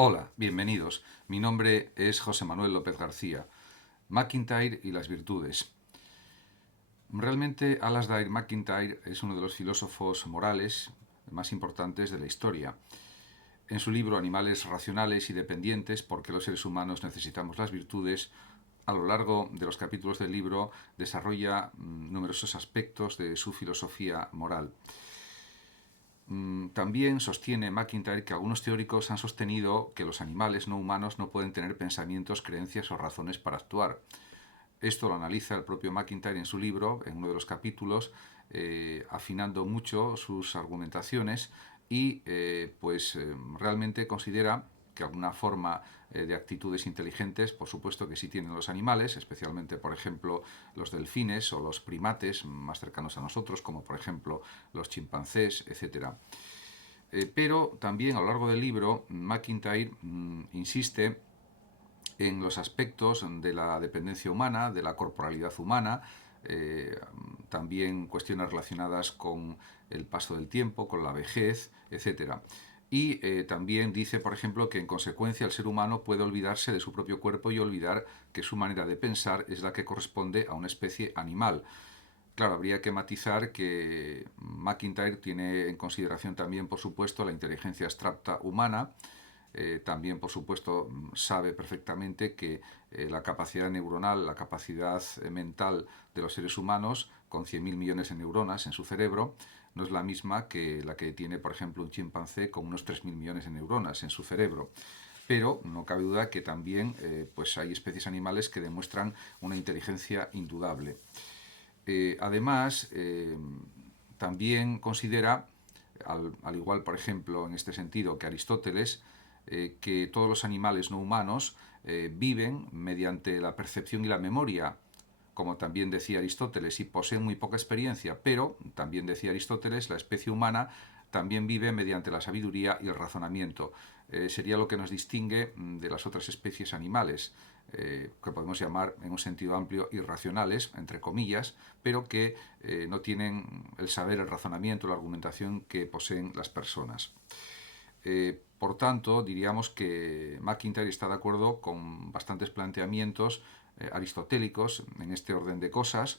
Hola, bienvenidos. Mi nombre es José Manuel López García. MacIntyre y las virtudes. Realmente Alasdair MacIntyre es uno de los filósofos morales más importantes de la historia. En su libro Animales racionales y dependientes, ¿por qué los seres humanos necesitamos las virtudes?, a lo largo de los capítulos del libro desarrolla numerosos aspectos de su filosofía moral. También sostiene MacIntyre que algunos teóricos han sostenido que los animales no humanos no pueden tener pensamientos, creencias o razones para actuar. Esto lo analiza el propio MacIntyre en su libro, en uno de los capítulos, afinando mucho sus argumentaciones y realmente considera que alguna forma de actitudes inteligentes, por supuesto que sí tienen los animales, especialmente, por ejemplo, los delfines o los primates más cercanos a nosotros, como por ejemplo los chimpancés, etcétera. Pero también a lo largo del libro, MacIntyre insiste en los aspectos de la dependencia humana, de la corporalidad humana, también cuestiones relacionadas con el paso del tiempo, con la vejez, etcétera. Y también dice, por ejemplo, que en consecuencia el ser humano puede olvidarse de su propio cuerpo y olvidar que su manera de pensar es la que corresponde a una especie animal. Claro, habría que matizar que MacIntyre tiene en consideración también, por supuesto, la inteligencia abstracta humana. También, por supuesto, sabe perfectamente que la capacidad neuronal, la capacidad mental de los seres humanos, con 100.000 millones de neuronas en su cerebro, no es la misma que la que tiene, por ejemplo, un chimpancé con unos 3.000 millones de neuronas en su cerebro. Pero no cabe duda que también hay especies animales que demuestran una inteligencia indudable. Además, también considera, al igual, por ejemplo, en este sentido que Aristóteles, que todos los animales no humanos viven mediante la percepción y la memoria, como también decía Aristóteles, y poseen muy poca experiencia, pero, también decía Aristóteles, la especie humana también vive mediante la sabiduría y el razonamiento. Sería lo que nos distingue de las otras especies animales, que podemos llamar en un sentido amplio irracionales, entre comillas, pero que no tienen el saber, el razonamiento, la argumentación que poseen las personas. Por tanto, diríamos que MacIntyre está de acuerdo con bastantes planteamientos aristotélicos en este orden de cosas,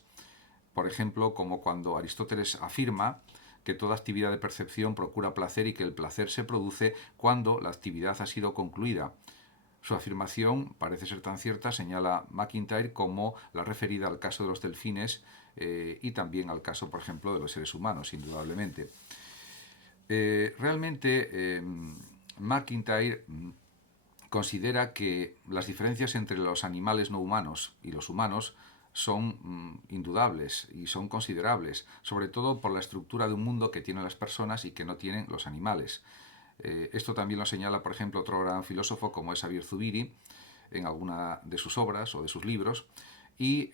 por ejemplo, como cuando Aristóteles afirma que toda actividad de percepción procura placer y que el placer se produce cuando la actividad ha sido concluida. Su afirmación parece ser tan cierta, señala MacIntyre, como la referida al caso de los delfines y también al caso, por ejemplo, de los seres humanos, indudablemente. Realmente, MacIntyre considera que las diferencias entre los animales no humanos y los humanos son indudables y son considerables, sobre todo por la estructura de un mundo que tienen las personas y que no tienen los animales. Esto también lo señala, por ejemplo, otro gran filósofo como es Xavier Zubiri en alguna de sus obras o de sus libros, y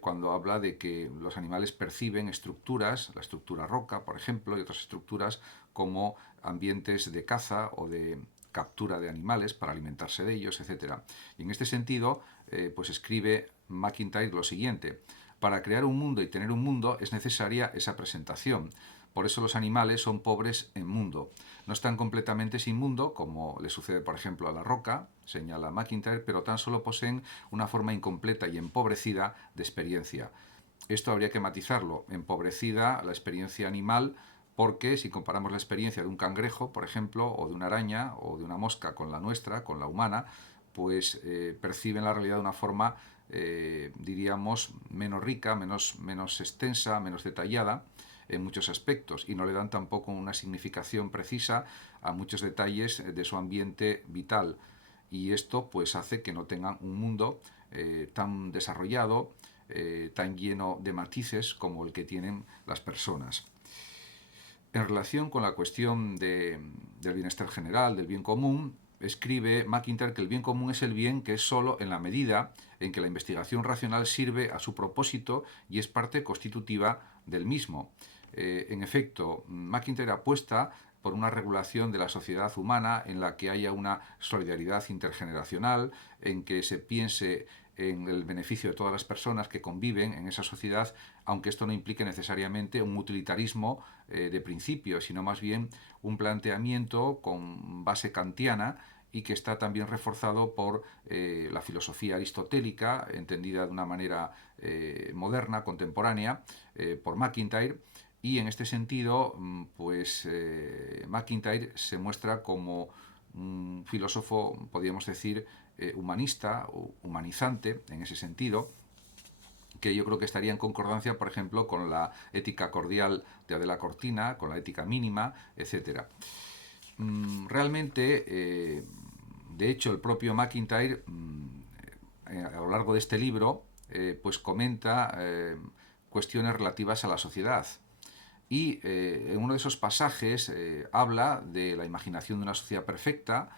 cuando habla de que los animales perciben estructuras, la estructura roca, por ejemplo, y otras estructuras como ambientes de caza o de captura de animales para alimentarse de ellos, etcétera. Y en este sentido, escribe MacIntyre lo siguiente: para crear un mundo y tener un mundo es necesaria esa presentación. Por eso los animales son pobres en mundo. No están completamente sin mundo, como le sucede, por ejemplo, a la roca, señala MacIntyre, pero tan solo poseen una forma incompleta y empobrecida de experiencia. Esto habría que matizarlo. Empobrecida la experiencia animal, porque si comparamos la experiencia de un cangrejo, por ejemplo, o de una araña o de una mosca con la nuestra, con la humana, perciben la realidad de una forma, diríamos, menos rica, menos extensa, menos detallada en muchos aspectos, y no le dan tampoco una significación precisa a muchos detalles de su ambiente vital. Y esto hace que no tengan un mundo tan desarrollado, tan lleno de matices como el que tienen las personas. En relación con la cuestión del bienestar general, del bien común, escribe MacIntyre que el bien común es el bien que es solo en la medida en que la investigación racional sirve a su propósito y es parte constitutiva del mismo. En efecto, MacIntyre apuesta por una regulación de la sociedad humana en la que haya una solidaridad intergeneracional, en que se piense en el beneficio de todas las personas que conviven en esa sociedad, aunque esto no implique necesariamente un utilitarismo de principio, sino más bien un planteamiento con base kantiana y que está también reforzado por la filosofía aristotélica, entendida de una manera moderna, contemporánea, por MacIntyre. Y en este sentido, pues MacIntyre se muestra como un filósofo, podríamos decir, humanista o humanizante en ese sentido, que yo creo que estaría en concordancia, por ejemplo, con la ética cordial de Adela Cortina, con la ética mínima, etcétera. Realmente, de hecho, el propio MacIntyre, a lo largo de este libro, pues comenta cuestiones relativas a la sociedad. Y en uno de esos pasajes habla de la imaginación de una sociedad perfecta,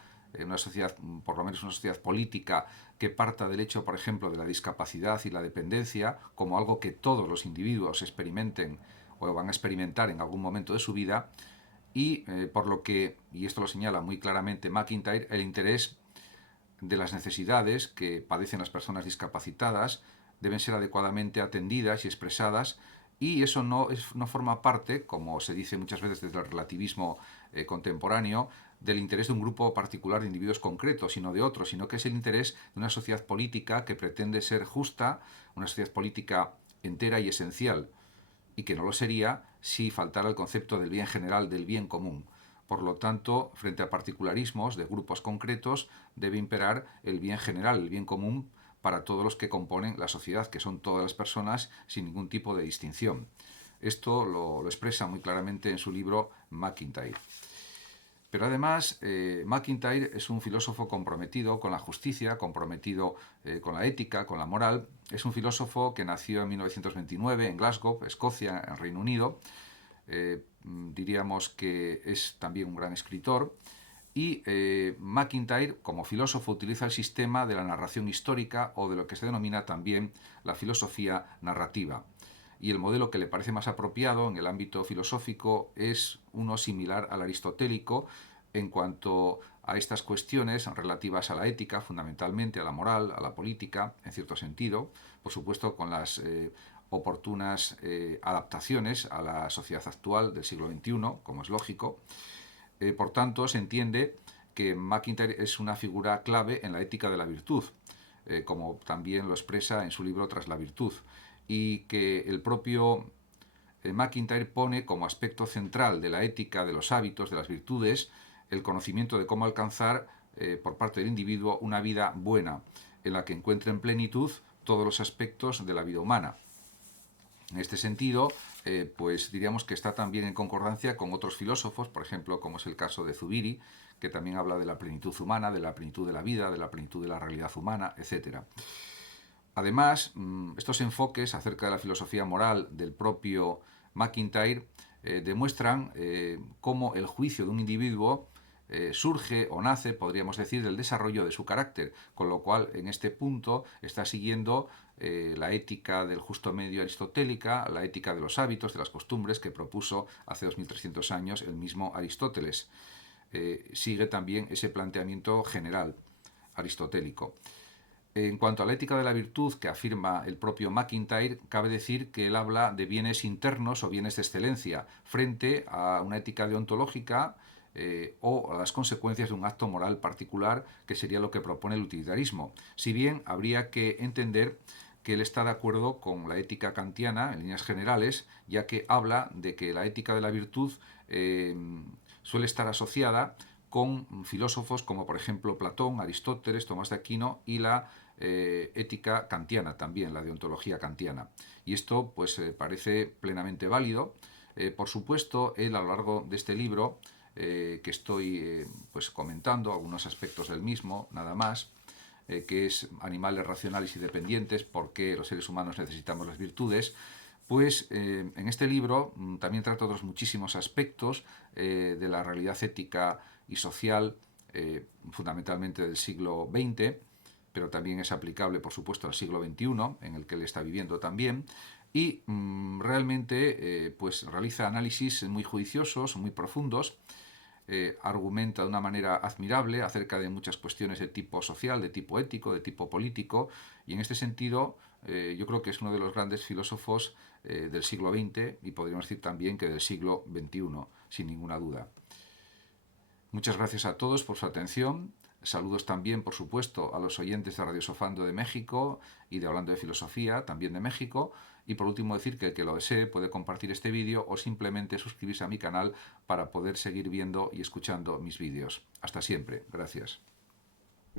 una sociedad, por lo menos una sociedad política, que parta del hecho, por ejemplo, de la discapacidad y la dependencia como algo que todos los individuos experimenten o van a experimentar en algún momento de su vida, y por lo que, y esto lo señala muy claramente MacIntyre, el interés de las necesidades que padecen las personas discapacitadas deben ser adecuadamente atendidas y expresadas, y eso no forma parte, como se dice muchas veces desde el relativismo contemporáneo, del interés de un grupo particular de individuos concretos, sino de otros, sino que es el interés de una sociedad política que pretende ser justa, una sociedad política entera y esencial, y que no lo sería si faltara el concepto del bien general, del bien común. Por lo tanto, frente a particularismos de grupos concretos, debe imperar el bien general, el bien común para todos los que componen la sociedad, que son todas las personas sin ningún tipo de distinción. Esto lo expresa muy claramente en su libro MacIntyre. Pero además, MacIntyre es un filósofo comprometido con la justicia, comprometido con la ética, con la moral. Es un filósofo que nació en 1929 en Glasgow, Escocia, en Reino Unido. Diríamos que es también un gran escritor. Y MacIntyre, como filósofo, utiliza el sistema de la narración histórica, o de lo que se denomina también la filosofía narrativa. Y el modelo que le parece más apropiado en el ámbito filosófico es uno similar al aristotélico en cuanto a estas cuestiones relativas a la ética, fundamentalmente a la moral, a la política, en cierto sentido, por supuesto con las oportunas adaptaciones a la sociedad actual del siglo XXI, como es lógico. Por tanto, se entiende que MacIntyre es una figura clave en la ética de la virtud, como también lo expresa en su libro Tras la virtud, y que el propio MacIntyre pone como aspecto central de la ética de los hábitos, de las virtudes, el conocimiento de cómo alcanzar por parte del individuo una vida buena, en la que encuentre en plenitud todos los aspectos de la vida humana. En este sentido, pues diríamos que está también en concordancia con otros filósofos, por ejemplo, como es el caso de Zubiri, que también habla de la plenitud humana, de la plenitud de la vida, de la plenitud de la realidad humana, etc. Además, estos enfoques acerca de la filosofía moral del propio MacIntyre demuestran cómo el juicio de un individuo surge o nace, podríamos decir, del desarrollo de su carácter, con lo cual en este punto está siguiendo la ética del justo medio aristotélica, la ética de los hábitos, de las costumbres que propuso hace 2300 años el mismo Aristóteles. Sigue también ese planteamiento general aristotélico. En cuanto a la ética de la virtud que afirma el propio MacIntyre, cabe decir que él habla de bienes internos o bienes de excelencia, frente a una ética deontológica o a las consecuencias de un acto moral particular, que sería lo que propone el utilitarismo. Si bien habría que entender que él está de acuerdo con la ética kantiana en líneas generales, ya que habla de que la ética de la virtud suele estar asociada con filósofos como por ejemplo Platón, Aristóteles, Tomás de Aquino y la ética kantiana también, la deontología kantiana. Y esto pues parece plenamente válido. Por supuesto, él a lo largo de este libro, que estoy pues comentando algunos aspectos del mismo, nada más, que es Animales racionales y dependientes, por qué los seres humanos necesitamos las virtudes, pues en este libro también trata otros muchísimos aspectos de la realidad ética y social, fundamentalmente del siglo XX, pero también es aplicable, por supuesto, al siglo XXI, en el que él está viviendo también, y realmente pues realiza análisis muy juiciosos, muy profundos, argumenta de una manera admirable acerca de muchas cuestiones de tipo social, de tipo ético, de tipo político, y en este sentido yo creo que es uno de los grandes filósofos del siglo XX y podríamos decir también que del siglo XXI, sin ninguna duda. Muchas gracias a todos por su atención. Saludos también, por supuesto, a los oyentes de Radio Sofando de México y de Hablando de Filosofía, también de México. Y por último decir que el que lo desee puede compartir este vídeo o simplemente suscribirse a mi canal para poder seguir viendo y escuchando mis vídeos. Hasta siempre. Gracias.